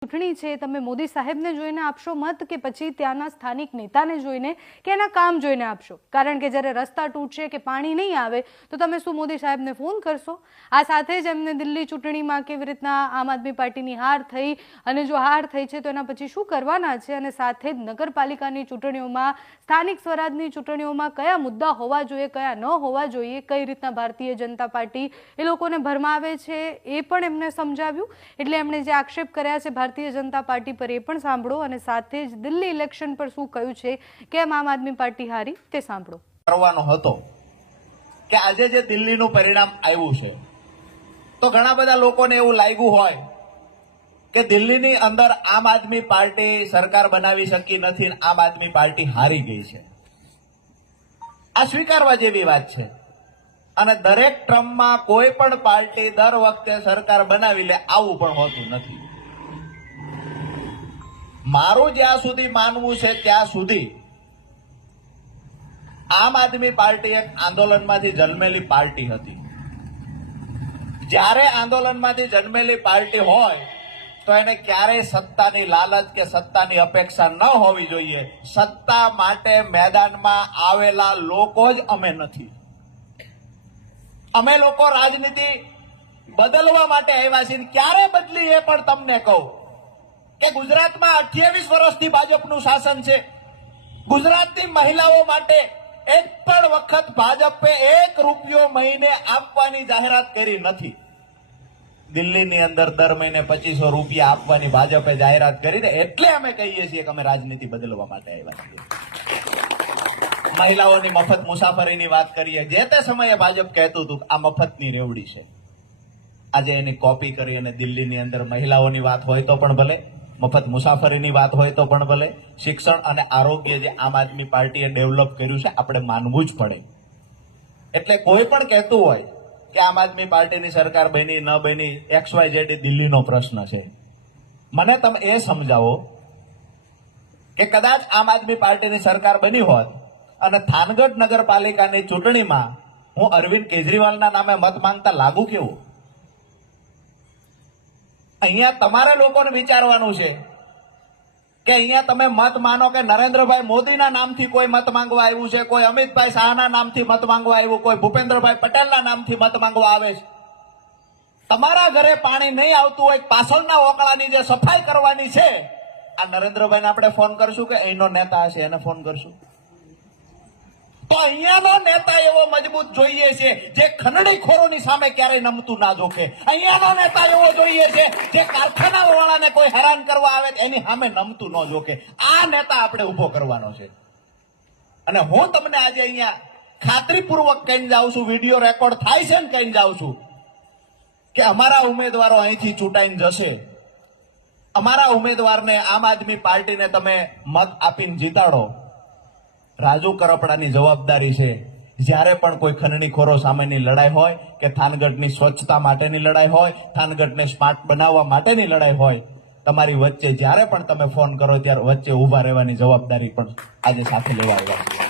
ચૂંટણી છે, તમે મોદી સાહેબને જોઈને આપશો મત કે પછી ત્યાંના સ્થાનિક નેતાને જોઈને કે એના કામ જોઈને આપશો? કારણ કે જ્યારે રસ્તા તૂટશે કે પાણી નહીં આવે, તો તમે શું મોદી સાહેબને ફોન કરશો? આ સાથે જ એમને દિલ્હી ચૂંટણીમાં કેવી રીતના આમ આદમી પાર્ટીની હાર થઈ અને જો હાર થઈ છે, તો એના પછી શું કરવાના છે? અને સાથે જ નગરપાલિકાની ચૂંટણીઓમાં, સ્થાનિક સ્વરાજની ચૂંટણીઓમાં કયા મુદ્દા હોવા જોઈએ, કયા ન હોવા જોઈએ, કઈ રીતના ભારતીય જનતા પાર્ટી એ લોકોને ભરમાવે છે, એ પણ એમને સમજાવ્યું. એટલે એમણે જે આક્ષેપ કર્યા છે ભારતીય જનતા પાર્ટી પર એ પણ સાંભળો અને સાથે જ દિલ્હી ઇલેક્શન પર શું કહ્યું છે, કેમ આમ આદમી પાર્ટી હારી, તે સાંભળો. કરવાનો હતો કે આજે જે દિલ્હીનું પરિણામ આવ્યું છે, તો ઘણા બધા લોકોને એવું લાગ્યું હોય કે દિલ્હીની અંદર આમ આદમી પાર્ટી સરકાર બનાવી શકી નથી આમ આદમી પાર્ટી હારી ગઈ છે. આ સ્વીકારવા જેવી વાત છે. અને દરેક ટ્રમમાં કોઈ પણ પાર્ટી દર વખતે સરકાર બનાવી લે, આવું પણ હોતું નથી. મારું જ્યાં સુધી માનવું છે ત્યાં સુધી આમ આદમી પાર્ટી એક આંદોલનમાંથી જન્મેલી પાર્ટી હતી. જ્યારે આંદોલનમાંથી જન્મેલી પાર્ટી હોય, તો એને ક્યારેય સત્તાની લાલચ કે સત્તાની અપેક્ષા ન હોવી જોઈએ. સત્તા માટે મેદાનમાં આવેલા લોકો જ અમે નથી. અમે લોકો રાજનીતિ બદલવા માટે આવ્યા છીએ. ક્યારે બદલી એ પણ તમને કહું. કે ગુજરાતમાં અઠ્યાવીસ વર્ષથી ભાજપનું શાસન છે. ગુજરાતની મહિલાઓ માટે એક પણ વખત ભાજપે એક રૂપિયો મહિને આપવાની જાહેરાત કરી નથી. દિલ્હીની અંદર દર મહિને પચીસો રૂપિયા આપવાની ભાજપે જાહેરાત કરી ને એટલે અમે કહીએ છીએ કે અમે રાજનીતિ બદલવા માટે આવ્યા છીએ. મહિલાઓની મફત મુસાફરીની વાત કરીએ, જે તે સમયે ભાજપ કહેતું હતું આ મફતની રેવડી છે. આજે એની કોપી કરી અને દિલ્હીની અંદર મહિલાઓની વાત હોય તો પણ ભલે. મફત મુસાફરીની વાત હોય તો પણ ભલે. શિક્ષણ અને આરોગ્ય જે આમ આદમી પાર્ટીએ ડેવલપ કર્યું છે, આપણે માનવું જ પડે. એટલે કોઈ પણ કહેતું હોય કે આમ આદમી પાર્ટીની સરકાર બની, ન બની, એક્સ વાય ઝેડ દિલ્હીનો પ્રશ્ન છે. મને તમે એ સમજાવો કે કદાચ આમ આદમી પાર્ટીની સરકાર બની હોત અને થાનગઢ નગરપાલિકાની ચૂંટણીમાં હું અરવિંદ કેજરીવાલના નામે મત માંગતા લાગુ કેવું? અહીંયા તમારે લોકોને વિચારવાનું છે કે અહીંયા તમે મત માનો કે નરેન્દ્રભાઈ મોદીના નામથી કોઈ મત માંગવા આવ્યું છે, કોઈ અમિતભાઈ શાહના નામથી મત માંગવા આવ્યું, કોઈ ભૂપેન્દ્રભાઈ પટેલના નામથી મત માંગવા આવે છે. તમારા ઘરે પાણી નહીં આવતું હોય, પાછળના ઓકળાની જે સફાઈ કરવાની છે, આ નરેન્દ્રભાઈને આપણે ફોન કરશું કે અહીંનો નેતા હશે, એને ફોન કરશું. તો અહીંયાનો નેતા એવો મજબૂત જોઈએ છે, જે ખંડણીખોરોની સામે ક્યારેય નમતું ના જોખે અહીંયાનો નેતા એવો જોઈએ છે, જે કારખાના વાળાને કોઈ હેરાન કરવા આવે એની સામે નમતું ન જોખે આ નેતા આપણે ઊભો કરવાનો છે. અને હું તમને આજે અહીંયા ખાતરીપૂર્વક કહીને જાઉં છું, વીડિયો રેકોર્ડ થાય છે ને કહીને જાઉં છું, કે અમારા ઉમેદવારો અહીંથી ચૂંટાઈને જશે. અમારા ઉમેદવારને આમ આદમી પાર્ટીને તમે મત આપીને જીતાડો. રાજુ કરપડાની જવાબદારી છે. જ્યારે પણ કોઈ ખંડણીખોરો સામેની લડાઈ હોય કે થાનગઢની સ્વચ્છતા માટેની લડાઈ હોય, થાનગઢને સ્માર્ટ બનાવવા માટેની લડાઈ હોય, તમારી વચ્ચે જ્યારે પણ તમે ફોન કરો ત્યારે વચ્ચે ઊભા રહેવાની જવાબદારી પણ આજે સાથે લેવા આવ્યા